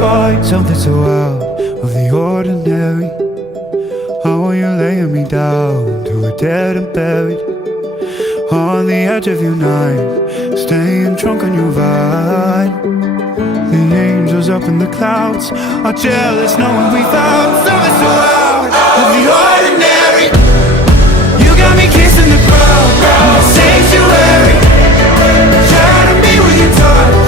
find something so out of the ordinary. How are you laying me down to a dead and buried on the edge of your night, staying drunk on your vine. The angels up in the clouds are jealous knowing we found something so out of the ordinary. You got me kissing the ground in the sanctuary, trying to be with your touch.